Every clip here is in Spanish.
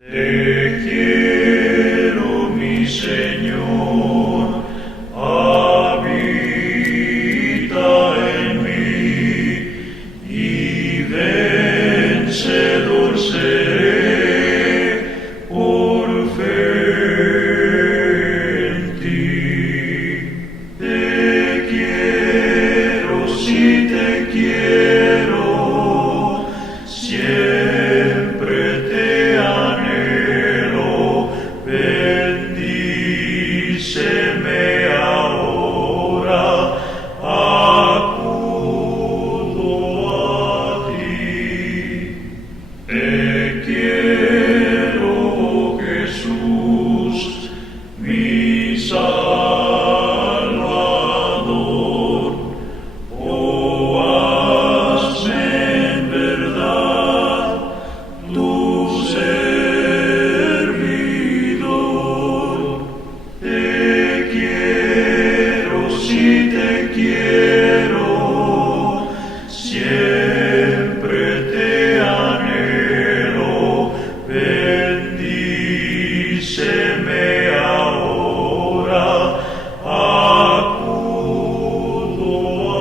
Te quiero, mi Señor, habita en mí y vencedor seré por fe en ti. Te quiero, sí te quiero, siempre te anhelo, bendíceme ahora, acudo a ti. Te quiero, Jesús, mi Salvador, oh hazme en verdad tu servidor. Te quiero, sí te quiero, siempre te anhelo, bendíceme ahora, acudo a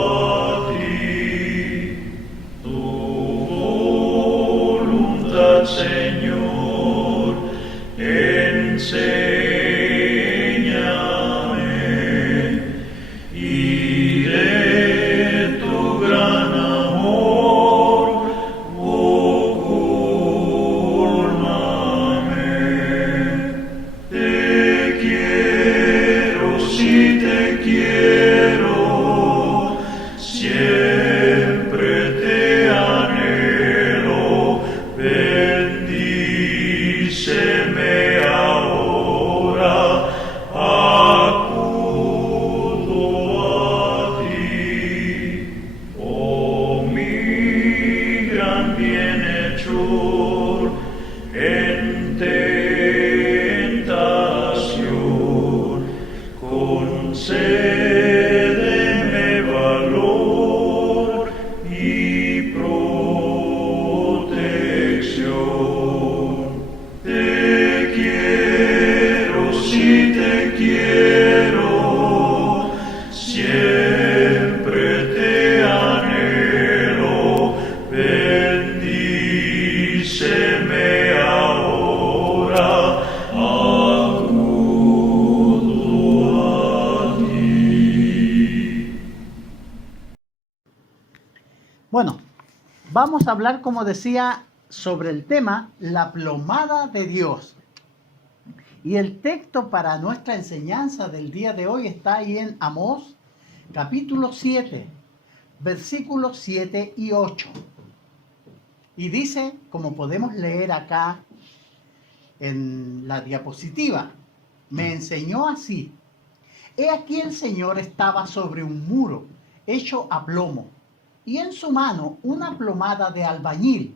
ti. Tu voluntad, Señor, enséñame, y de tu gran amor ocúlmame. Te quiero, sí te quiero, siempre te anhelo, bendíceme ahora, acudo a ti. Oh mi gran bienhechor, en tentación, concédeme valor y protección. Te quiero, sí te quiero, siempre te anhelo, bendíceme ahora, acudo a ti. Bueno, vamos a hablar, como decía, sobre el tema la plomada de Dios. Y el texto para nuestra enseñanza del día de hoy está ahí en Amós, capítulo 7, versículos 7 y 8. Y dice, como podemos leer acá en la diapositiva, me enseñó así: he aquí el Señor estaba sobre un muro hecho a plomo, y en su mano una plomada de albañil.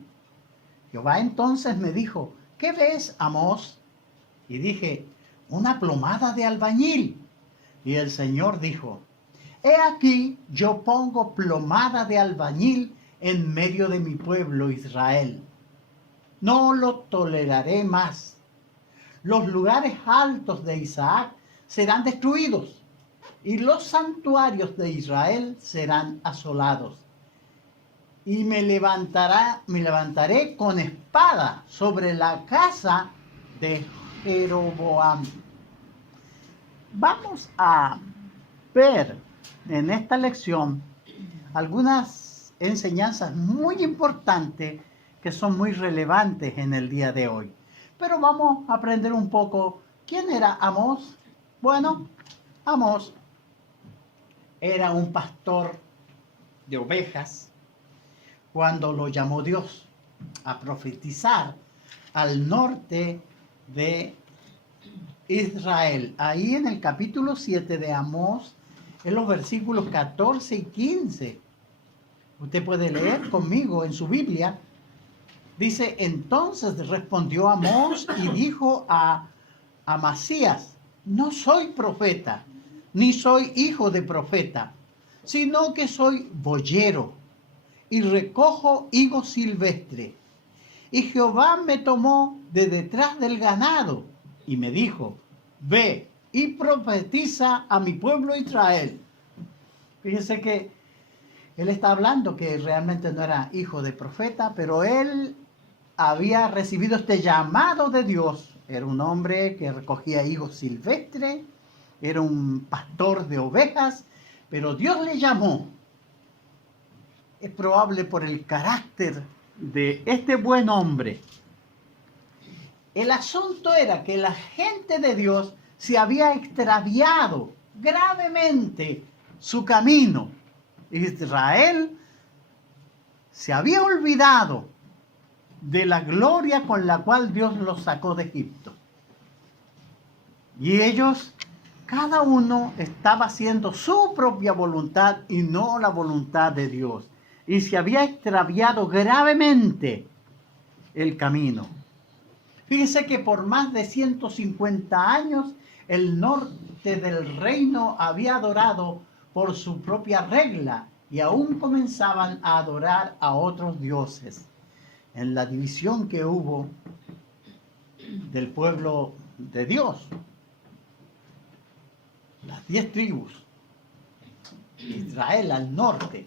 Jehová entonces me dijo: ¿qué ves, Amós? Y dije: una plomada de albañil. Y el Señor dijo: he aquí yo pongo plomada de albañil en medio de mi pueblo Israel. No lo toleraré más. Los lugares altos de Isaac serán destruidos, y los santuarios de Israel serán asolados. Y me levantaré con espada sobre la casa de Jeroboam. Vamos a ver en esta lección algunas enseñanzas muy importantes que son muy relevantes en el día de hoy. Pero vamos a aprender un poco. ¿Quién era Amós? Bueno, Amós era un pastor de ovejas cuando lo llamó Dios a profetizar al norte de Israel. Ahí en el capítulo 7 de Amós, en los versículos 14 y 15. Usted puede leer conmigo en su Biblia. Dice: entonces respondió Amós y dijo a Amasías: no soy profeta, ni soy hijo de profeta, sino que soy boyero y recojo higo silvestre. Y Jehová me tomó de detrás del ganado y me dijo, ve y profetiza a mi pueblo Israel. Fíjese que él está hablando que realmente no era hijo de profeta, pero él había recibido este llamado de Dios. Era un hombre que recogía higos silvestres, era un pastor de ovejas, pero Dios le llamó. Es probable por el carácter de este buen hombre. El asunto era que la gente de Dios se había extraviado gravemente su camino. Israel se había olvidado de la gloria con la cual Dios los sacó de Egipto. Y ellos, cada uno estaba haciendo su propia voluntad y no la voluntad de Dios. Y se había extraviado gravemente el camino. Fíjese que por más de 150 años el norte del reino había adorado por su propia regla y aún comenzaban a adorar a otros dioses. En la división que hubo del pueblo de Dios, las 10 tribus, Israel al norte.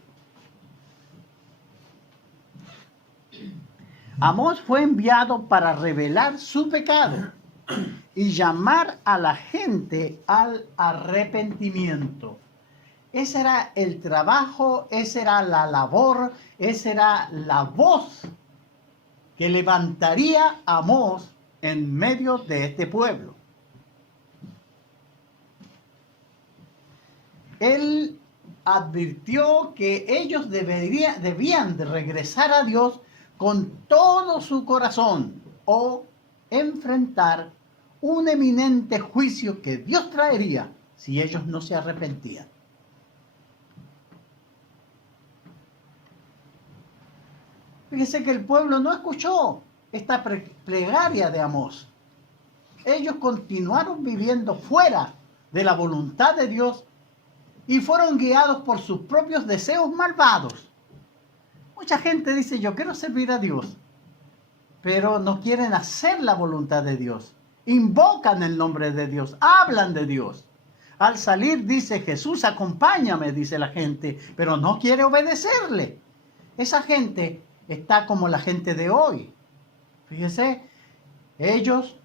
Amós fue enviado para revelar su pecado y llamar a la gente al arrepentimiento. Ese era el trabajo, esa era la labor, esa era la voz que levantaría Amós en medio de este pueblo. Él advirtió que ellos debían de regresar a Dios con todo su corazón o enfrentar un eminente juicio que Dios traería si ellos no se arrepentían. Fíjese que el pueblo no escuchó esta plegaria de Amós. Ellos continuaron viviendo fuera de la voluntad de Dios y fueron guiados por sus propios deseos malvados. Mucha gente dice, yo quiero servir a Dios, pero no quieren hacer la voluntad de Dios. Invocan el nombre de Dios, hablan de Dios. Al salir dice, Jesús, acompáñame, dice la gente, pero no quiere obedecerle. Esa gente está como la gente de hoy. Fíjese, ellos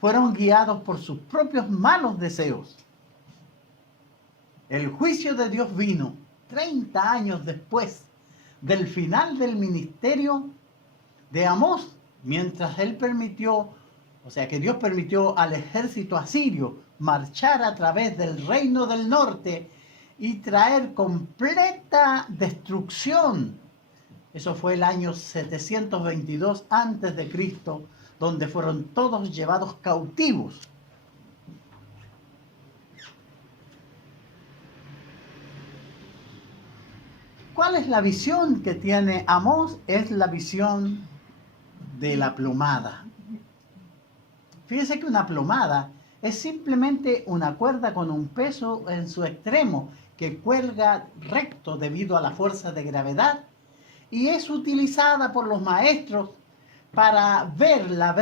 fueron guiados por sus propios malos deseos. El juicio de Dios vino 30 años después del final del ministerio de Amós, mientras él permitió, o sea que Dios permitió al ejército asirio marchar a través del reino del norte y traer completa destrucción. Eso fue el año 722 antes de Cristo, donde fueron todos llevados cautivos. ¿Cuál es la visión que tiene Amós? Es la visión de la plomada. Fíjese que una plomada es simplemente una cuerda con un peso en su extremo que cuelga recto debido a la fuerza de gravedad y es utilizada por los maestros para ver la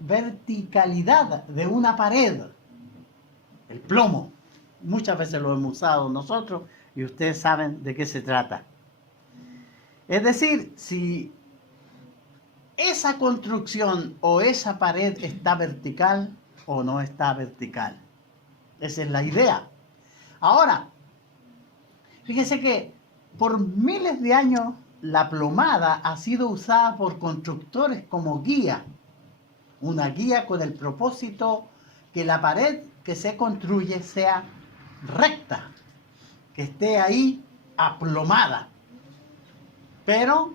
verticalidad de una pared. El plomo. Muchas veces lo hemos usado nosotros y ustedes saben de qué se trata. Es decir, si esa construcción o esa pared está vertical o no está vertical. Esa es la idea. Ahora, fíjese que por miles de años la plomada ha sido usada por constructores como guía. Una guía con el propósito que la pared que se construye sea recta, que esté ahí aplomada. Pero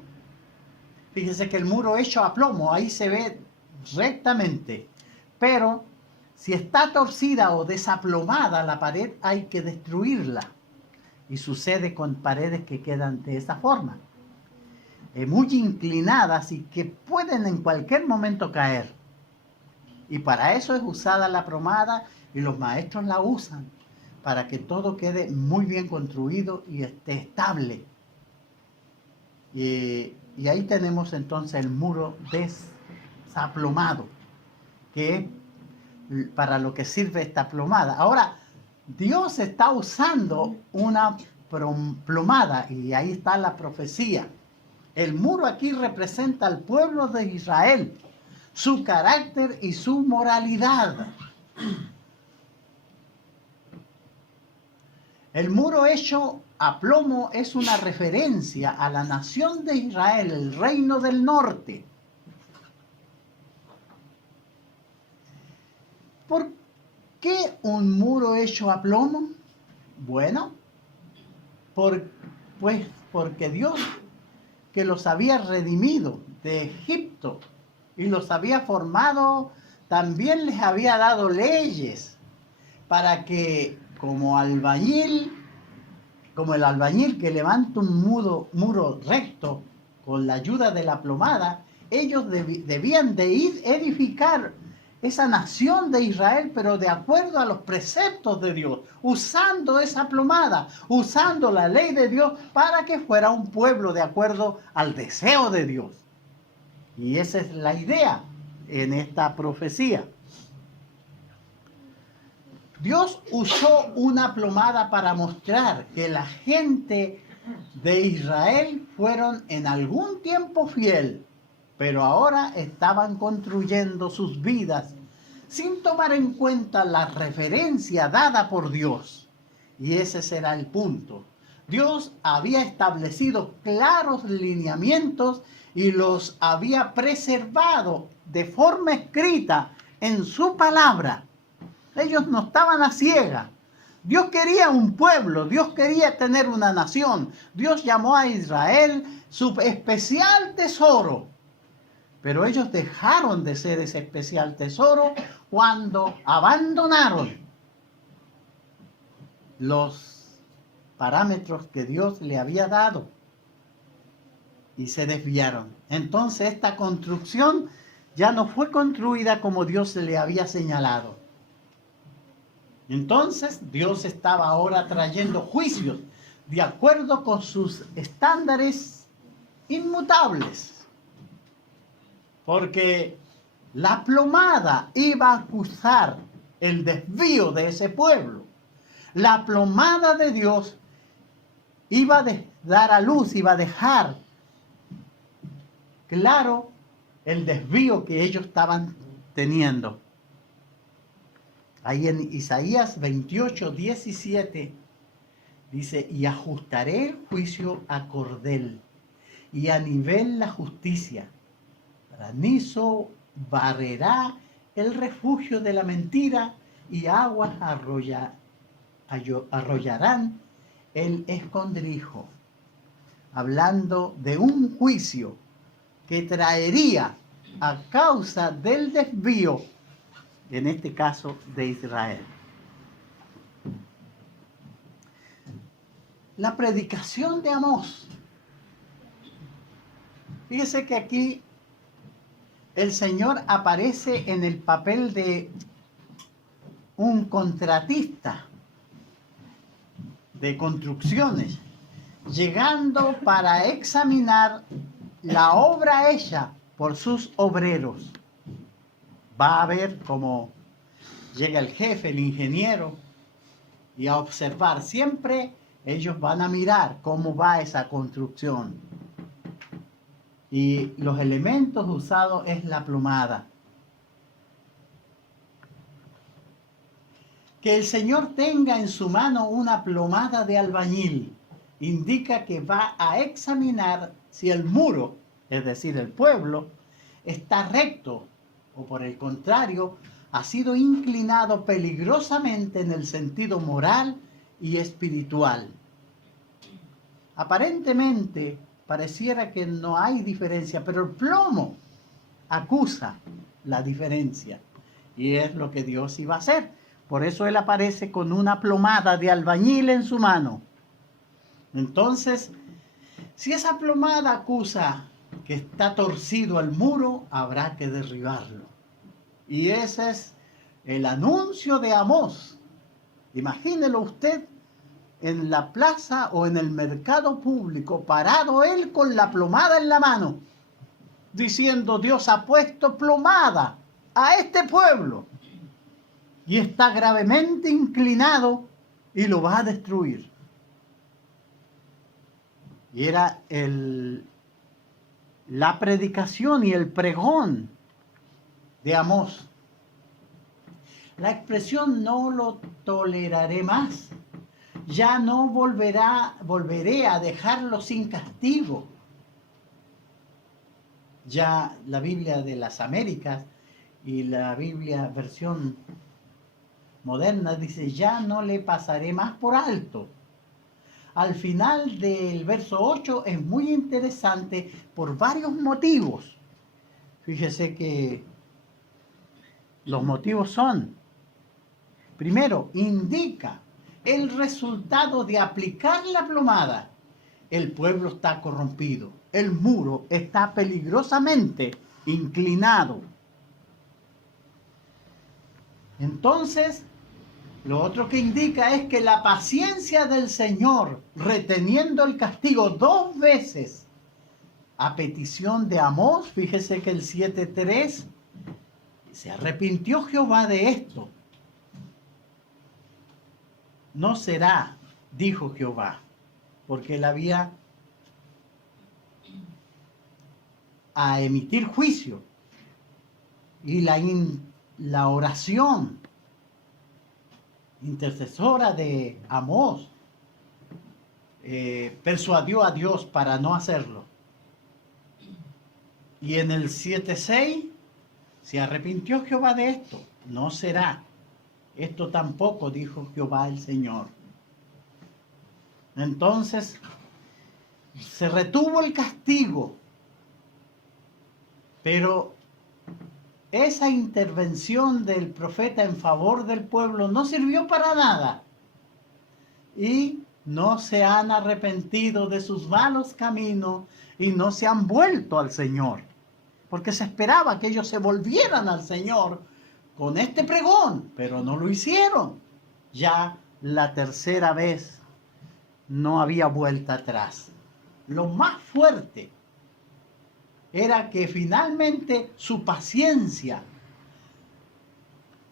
fíjese que el muro hecho a plomo, ahí se ve rectamente. Pero si está torcida o desaplomada la pared, hay que destruirla. Y sucede con paredes que quedan de esa forma. Muy inclinadas y que pueden en cualquier momento caer. Y para eso es usada la plomada y los maestros la usan para que todo quede muy bien construido y esté estable. Y ahí tenemos entonces el muro desaplomado, que es para lo que sirve esta plomada. Ahora, Dios está usando una plomada, y ahí está la profecía. El muro aquí representa al pueblo de Israel, su carácter y su moralidad. El muro hecho a plomo es una referencia a la nación de Israel, el reino del norte. ¿Por qué un muro hecho a plomo? Bueno, porque Dios, que los había redimido de Egipto y los había formado, también les había dado leyes para que como el albañil que levanta un muro recto con la ayuda de la plomada, ellos debían de ir a edificar esa nación de Israel, pero de acuerdo a los preceptos de Dios, usando esa plomada, usando la ley de Dios para que fuera un pueblo de acuerdo al deseo de Dios. Y esa es la idea en esta profecía. Dios usó una plomada para mostrar que la gente de Israel fueron en algún tiempo fiel, pero ahora estaban construyendo sus vidas sin tomar en cuenta la referencia dada por Dios. Y ese será el punto. Dios había establecido claros lineamientos y los había preservado de forma escrita en su palabra. Ellos no estaban a ciegas. Dios quería un pueblo, Dios quería tener una nación. Dios llamó a Israel su especial tesoro. Pero ellos dejaron de ser ese especial tesoro cuando abandonaron los parámetros que Dios le había dado y se desviaron. Entonces esta construcción ya no fue construida como Dios le había señalado. Entonces Dios estaba ahora trayendo juicios de acuerdo con sus estándares inmutables. Porque la plomada iba a acusar el desvío de ese pueblo. La plomada de Dios iba a dar a luz, iba a dejar claro el desvío que ellos estaban teniendo. Ahí en Isaías 28:17 dice: y ajustaré el juicio a cordel, y a nivel la justicia. Granizo barrerá el refugio de la mentira, y aguas arrollarán el escondrijo. Hablando de un juicio que traería a causa del desvío, en este caso de Israel. La predicación de Amós. Fíjese que aquí el Señor aparece en el papel de un contratista de construcciones, llegando para examinar la obra hecha por sus obreros. Va a ver cómo llega el jefe, el ingeniero, y a observar. Siempre ellos van a mirar cómo va esa construcción. Y los elementos usados es la plomada. Que el Señor tenga en su mano una plomada de albañil indica que va a examinar si el muro, es decir, el pueblo, está recto o por el contrario, ha sido inclinado peligrosamente en el sentido moral y espiritual. Aparentemente, pareciera que no hay diferencia, pero el plomo acusa la diferencia. Y es lo que Dios iba a hacer. Por eso Él aparece con una plomada de albañil en su mano. Entonces, si esa plomada acusa que está torcido el muro, habrá que derribarlo. Y ese es el anuncio de Amós. Imagínelo usted, en la plaza o en el mercado público, parado él con la plomada en la mano, diciendo: Dios ha puesto plomada a este pueblo y está gravemente inclinado y lo va a destruir. Y era la predicación y el pregón de Amós. La expresión "no lo toleraré más", ya no volveré a dejarlo sin castigo. Ya la Biblia de las Américas y la Biblia versión moderna dice: ya no le pasaré más por alto. Al final del verso 8 es muy interesante por varios motivos. Fíjese que los motivos son: primero, indica el resultado de aplicar la plomada. El pueblo está corrompido, el muro está peligrosamente inclinado. Entonces, lo otro que indica es que la paciencia del Señor, reteniendo el castigo 2 veces a petición de Amós, fíjese que el 7:3, se arrepintió Jehová de esto. No será, dijo Jehová, porque él había a emitir juicio. Y la oración intercesora de Amós persuadió a Dios para no hacerlo. Y en el 7:6, se arrepintió Jehová de esto. No será. Esto tampoco, dijo Jehová el Señor. Entonces, se retuvo el castigo, pero esa intervención del profeta en favor del pueblo no sirvió para nada. Y no se han arrepentido de sus malos caminos y no se han vuelto al Señor. Porque se esperaba que ellos se volvieran al Señor con este pregón, pero no lo hicieron. Ya la tercera vez no había vuelta atrás. Lo más fuerte era que finalmente su paciencia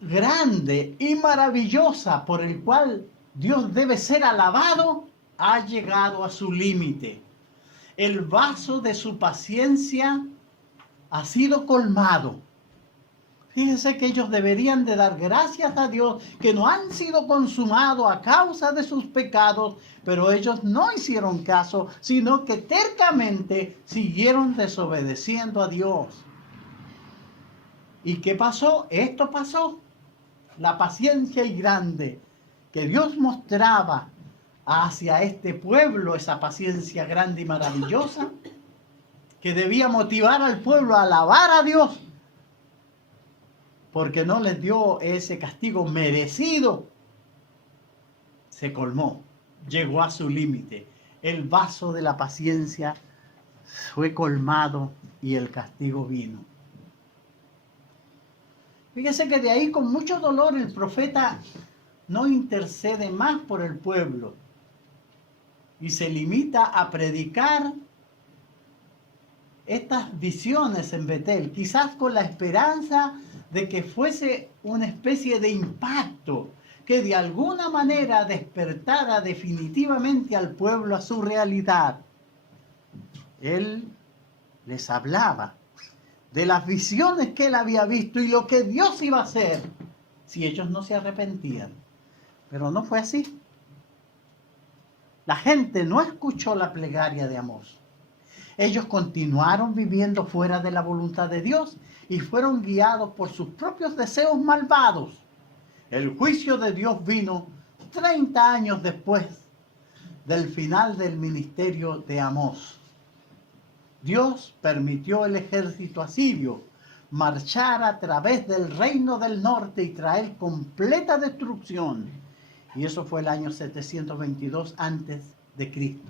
grande y maravillosa, por el cual Dios debe ser alabado, ha llegado a su límite. El vaso de su paciencia ha sido colmado. Fíjense que ellos deberían de dar gracias a Dios que no han sido consumados a causa de sus pecados, pero ellos no hicieron caso, sino que tercamente siguieron desobedeciendo a Dios. ¿Y qué pasó? Esto pasó. La paciencia y grande que Dios mostraba hacia este pueblo, esa paciencia grande y maravillosa, que debía motivar al pueblo a alabar a Dios, porque no les dio ese castigo merecido, se colmó, llegó a su límite. El vaso de la paciencia fue colmado y el castigo vino. Fíjese que de ahí, con mucho dolor, el profeta no intercede más por el pueblo y se limita a predicar estas visiones en Betel, quizás con la esperanza de que fuese una especie de impacto que de alguna manera despertara definitivamente al pueblo a su realidad. Él les hablaba de las visiones que él había visto y lo que Dios iba a hacer si ellos no se arrepentían. Pero no fue así. La gente no escuchó la plegaria de Amós. Ellos continuaron viviendo fuera de la voluntad de Dios y fueron guiados por sus propios deseos malvados. El juicio de Dios vino 30 años después del final del ministerio de Amós. Dios permitió el ejército asirio marchar a través del reino del norte y traer completa destrucción. Y eso fue el año 722 antes de Cristo.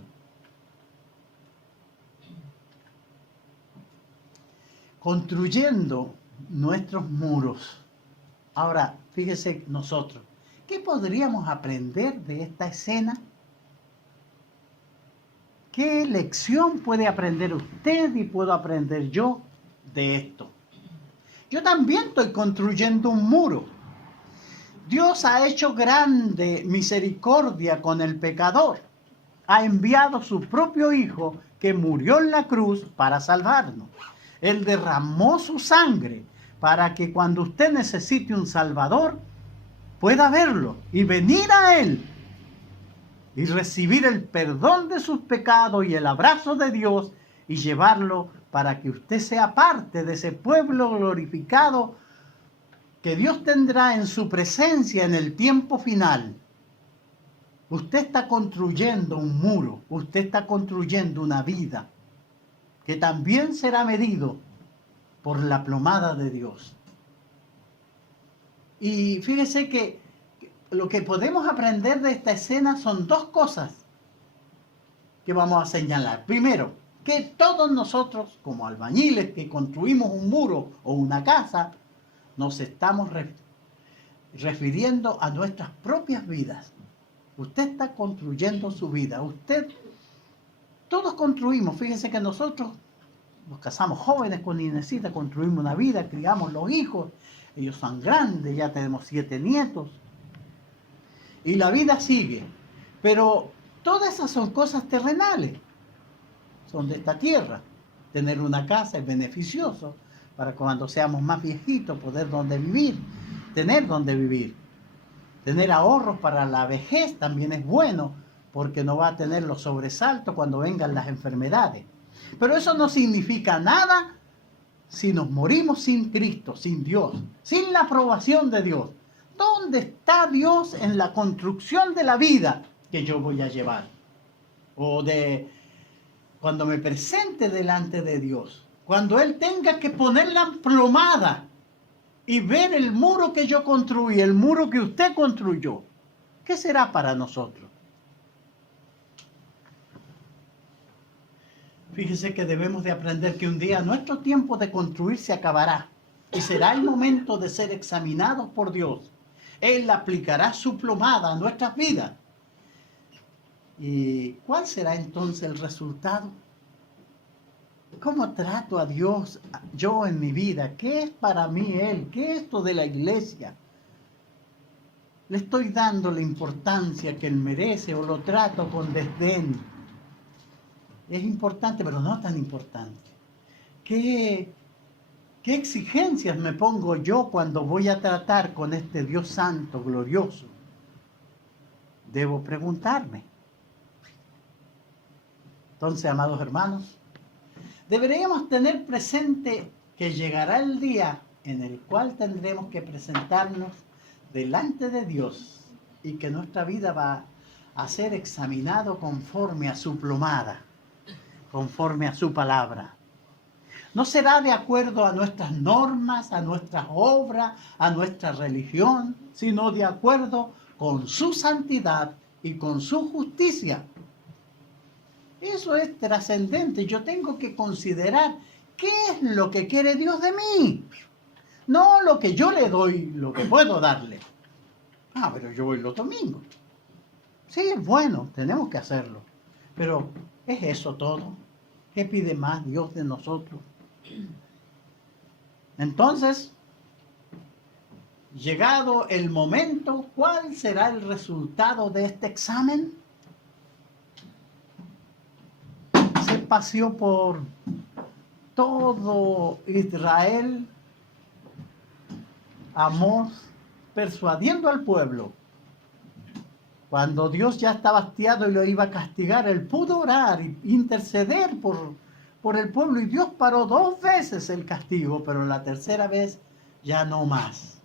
Construyendo nuestros muros. Ahora, fíjese nosotros, ¿qué podríamos aprender de esta escena? ¿Qué lección puede aprender usted y puedo aprender yo de esto? Yo también estoy construyendo un muro. Dios ha hecho grande misericordia con el pecador. Ha enviado su propio Hijo que murió en la cruz para salvarnos. Él derramó su sangre para que cuando usted necesite un Salvador, pueda verlo y venir a Él y recibir el perdón de sus pecados y el abrazo de Dios y llevarlo para que usted sea parte de ese pueblo glorificado que Dios tendrá en su presencia en el tiempo final. Usted está construyendo un muro, usted está construyendo una vida que también será medido por la plomada de Dios. Y fíjese que lo que podemos aprender de esta escena son dos cosas que vamos a señalar. Primero, que todos nosotros, como albañiles que construimos un muro o una casa, nos estamos refiriendo a nuestras propias vidas. Usted está construyendo su vida. Todos construimos. Fíjense que nosotros nos casamos jóvenes con Inesita, construimos una vida, criamos los hijos. Ellos son grandes, ya tenemos 7 nietos. Y la vida sigue. Pero todas esas son cosas terrenales. Son de esta tierra. Tener una casa es beneficioso para cuando seamos más viejitos poder tener donde vivir. Tener ahorros para la vejez también es bueno porque no va a tener los sobresaltos cuando vengan las enfermedades. Pero eso no significa nada si nos morimos sin Cristo, sin Dios, sin la aprobación de Dios. ¿Dónde está Dios en la construcción de la vida que yo voy a llevar? O de cuando me presente delante de Dios, cuando Él tenga que poner la plomada y ver el muro que yo construí, el muro que usted construyó, ¿qué será para nosotros? Fíjese que debemos de aprender que un día nuestro tiempo de construir se acabará y será el momento de ser examinados por Dios. Él aplicará su plomada a nuestras vidas. ¿Y cuál será entonces el resultado? ¿Cómo trato a Dios yo en mi vida? ¿Qué es para mí Él? ¿Qué es esto de la iglesia? ¿Le estoy dando la importancia que Él merece o lo trato con desdén? Es importante, pero no tan importante. ¿Qué exigencias me pongo yo cuando voy a tratar con este Dios santo, glorioso? Debo preguntarme. Entonces, amados hermanos, deberíamos tener presente que llegará el día en el cual tendremos que presentarnos delante de Dios y que nuestra vida va a ser examinado conforme a su plomada, conforme a su palabra. No será de acuerdo a nuestras normas, a nuestras obras, a nuestra religión, sino de acuerdo con su santidad y con su justicia. Eso es trascendente. Yo tengo que considerar qué es lo que quiere Dios de mí. No lo que yo le doy, lo que puedo darle. Pero yo voy los domingos. Sí, es bueno, tenemos que hacerlo. Pero ¿es eso todo? ¿Qué pide más Dios de nosotros? Entonces, llegado el momento, ¿cuál será el resultado de este examen? Se paseó por todo Israel, Amós, persuadiendo al pueblo. Cuando Dios ya estaba hastiado y lo iba a castigar, él pudo orar e interceder por el pueblo, y Dios paró 2 veces el castigo, pero la tercera vez ya no más.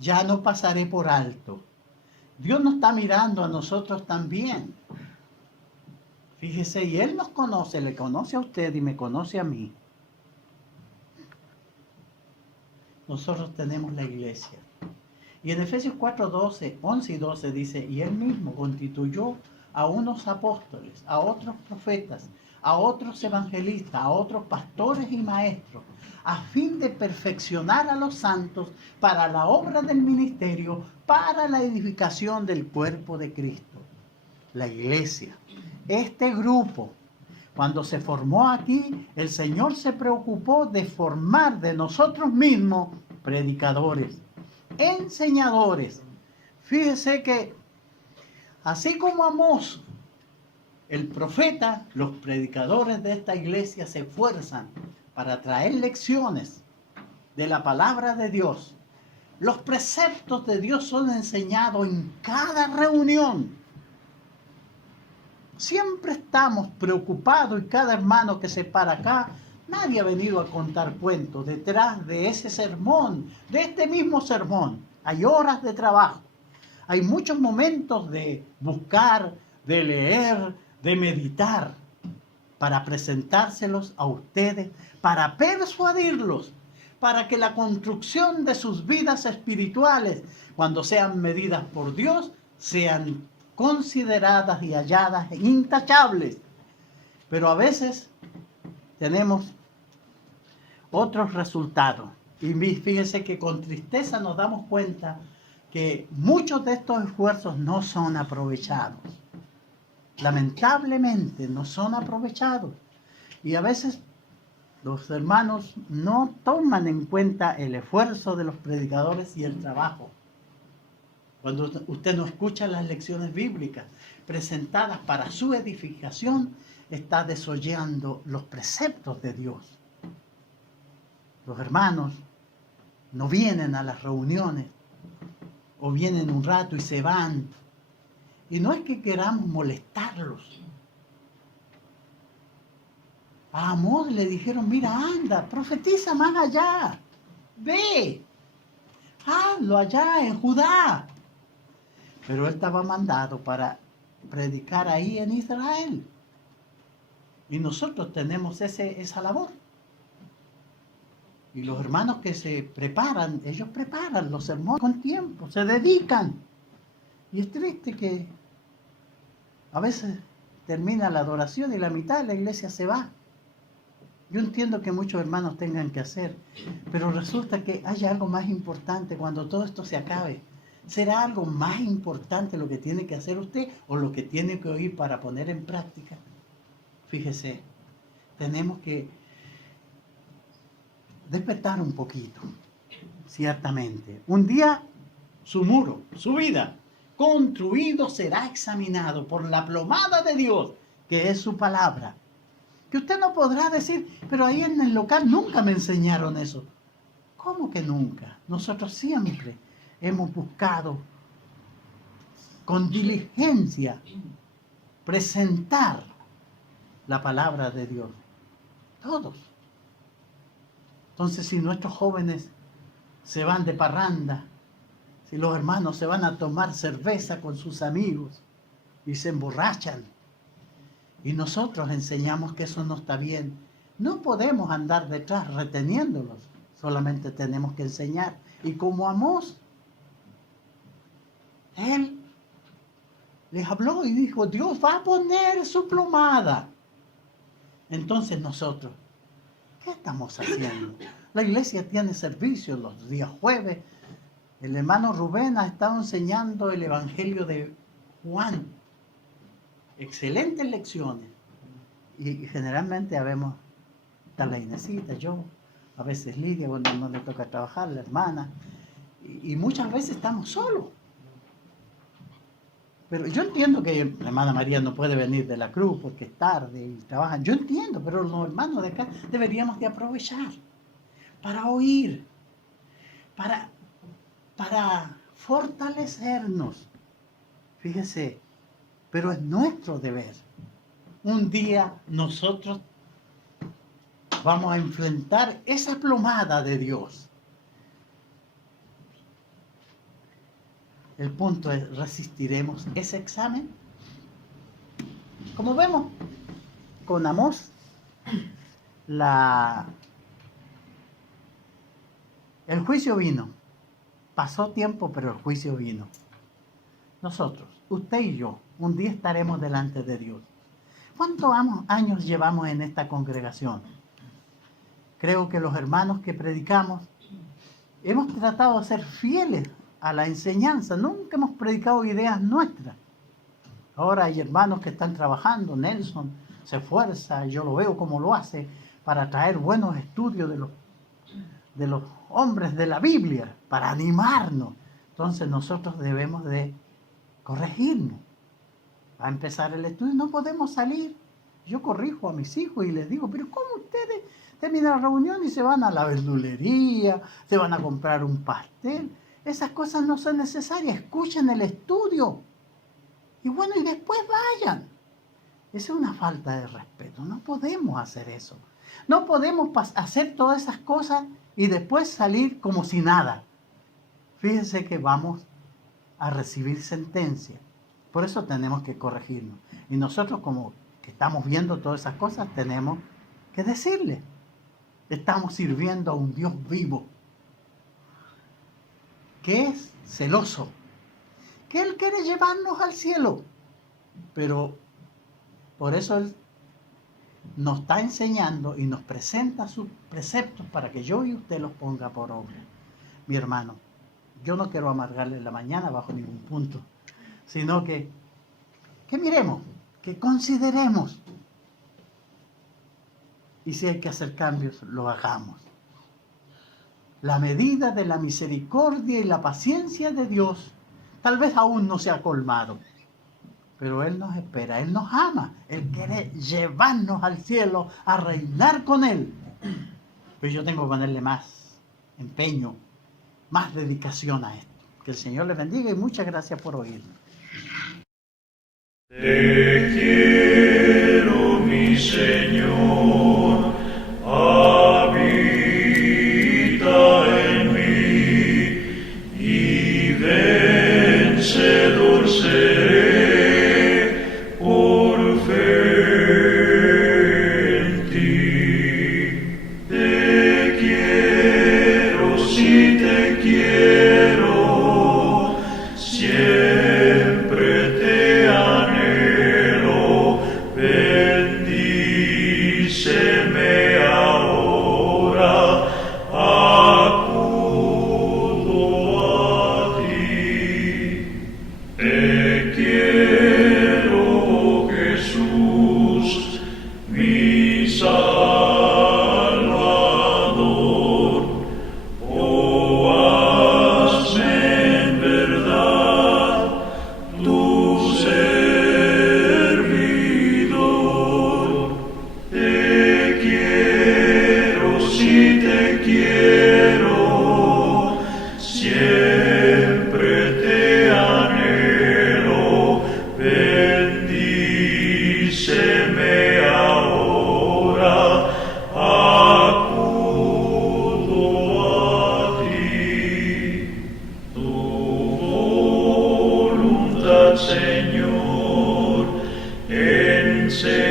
Ya no pasaré por alto. Dios nos está mirando a nosotros también. Fíjese, y Él nos conoce, le conoce a usted y me conoce a mí. Nosotros tenemos la iglesia. Y en Efesios 4:12, 11 y 12 dice, y Él mismo constituyó a unos apóstoles, a otros profetas, a otros evangelistas, a otros pastores y maestros, a fin de perfeccionar a los santos para la obra del ministerio, para la edificación del cuerpo de Cristo, la iglesia. este grupo, cuando se formó aquí, el Señor se preocupó de formar de nosotros mismos predicadores, enseñadores. Fíjese que así como Amós, el profeta, los predicadores de esta iglesia se esfuerzan para traer lecciones de la palabra de Dios. Los preceptos de Dios son enseñados en cada reunión. Siempre estamos preocupados y cada hermano que se para acá, nadie ha venido a contar cuentos. Detrás de ese sermón, de este mismo sermón, hay horas de trabajo. Hay muchos momentos de buscar, de leer, de meditar, para presentárselos a ustedes, para persuadirlos, para que la construcción de sus vidas espirituales, cuando sean medidas por Dios, sean consideradas y halladas intachables. Pero a veces tenemos otros resultados. Y fíjense que con tristeza nos damos cuenta que muchos de estos esfuerzos no son aprovechados. Lamentablemente no son aprovechados. Y a veces los hermanos no toman en cuenta el esfuerzo de los predicadores y el trabajo. Cuando usted no escucha las lecciones bíblicas presentadas para su edificación, está desoyendo los preceptos de Dios. Los hermanos no vienen a las reuniones o vienen un rato y se van. Y no es que queramos molestarlos. A Amós le dijeron, mira, anda, profetiza más allá. Ve, hazlo allá en Judá. Pero él estaba mandado para predicar ahí en Israel. Y nosotros tenemos esa labor. Y los hermanos que se preparan, ellos preparan los sermones con tiempo, se dedican. Y es triste que a veces termina la adoración y la mitad de la iglesia se va. Yo entiendo que muchos hermanos tengan que hacer, pero resulta que hay algo más importante cuando todo esto se acabe. ¿Será algo más importante lo que tiene que hacer usted o lo que tiene que oír para poner en práctica? Fíjese, tenemos que despertar un poquito, ciertamente. Un día su muro, su vida, construido será examinado por la plomada de Dios, que es su palabra. Que usted no podrá decir, pero ahí en el local nunca me enseñaron eso. ¿Cómo que nunca? Nosotros siempre hemos buscado con diligencia presentar la palabra de Dios. Todos. Entonces, si nuestros jóvenes se van de parranda, si los hermanos se van a tomar cerveza con sus amigos y se emborrachan, y nosotros enseñamos que eso no está bien, no podemos andar detrás reteniéndolos, solamente tenemos que enseñar. Y como Amós, él les habló y dijo, Dios va a poner su plomada. Entonces nosotros, ¿qué estamos haciendo? La iglesia tiene servicios los días jueves. El hermano Rubén ha estado enseñando el Evangelio de Juan. Excelentes lecciones. Y generalmente habemos, está la Inesita, yo, a veces Lidia, cuando no le toca trabajar, la hermana. Y muchas veces estamos solos. Pero yo entiendo que la hermana María no puede venir de la cruz porque es tarde y trabajan. Yo entiendo, pero los hermanos de acá deberíamos de aprovechar para oír, para fortalecernos. Fíjese, pero es nuestro deber. Un día nosotros vamos a enfrentar esa plomada de Dios. El punto es, ¿resistiremos ese examen? Como vemos con Amós, el juicio vino. Pasó tiempo, pero el juicio vino. Nosotros, usted y yo, un día estaremos delante de Dios. ¿Cuántos años llevamos en esta congregación? Creo que los hermanos que predicamos hemos tratado de ser fieles a la enseñanza. Nunca hemos predicado ideas nuestras. Ahora hay hermanos que están trabajando, Nelson se esfuerza, yo lo veo como lo hace, para traer buenos estudios de los hombres de la Biblia, para animarnos. Entonces nosotros debemos de corregirnos. Va a empezar el estudio, no podemos salir. Yo corrijo a mis hijos y les digo, pero ¿cómo ustedes terminan la reunión y se van a la verdulería, se van a comprar un pastel? Esas cosas no son necesarias, escuchen el estudio. Y bueno, y después vayan. Esa es una falta de respeto, no podemos hacer eso. No podemos hacer todas esas cosas y después salir como si nada. Fíjense que vamos a recibir sentencia. Por eso tenemos que corregirnos. Y nosotros, como que estamos viendo todas esas cosas, tenemos que decirle. Estamos sirviendo a un Dios vivo, que es celoso, que Él quiere llevarnos al cielo. Pero por eso Él nos está enseñando y nos presenta sus preceptos para que yo y usted los ponga por obra. Mi hermano, yo no quiero amargarle la mañana bajo ningún punto, sino que miremos, que consideremos. Y si hay que hacer cambios, lo hagamos. La medida de la misericordia y la paciencia de Dios tal vez aún no se ha colmado, pero Él nos espera, Él nos ama, Él quiere llevarnos al cielo a reinar con Él. Pero yo tengo que ponerle más empeño, más dedicación a esto. Que el Señor les bendiga y muchas gracias por oírnos. Te quiero, mi Señor, habita en mí y vencedor seré por fe en ti. Te quiero, si te quiero, siempre te anhelo, bendíceme ahora, acudo a ti. Te quiero, Jesús, mi Salvador, oh, hazme en verdad tu servidor. Te quiero, si te quiero, siempre te anhelo, bendíceme ahora, acudo a ti. Tu voluntad, Señor, enséñame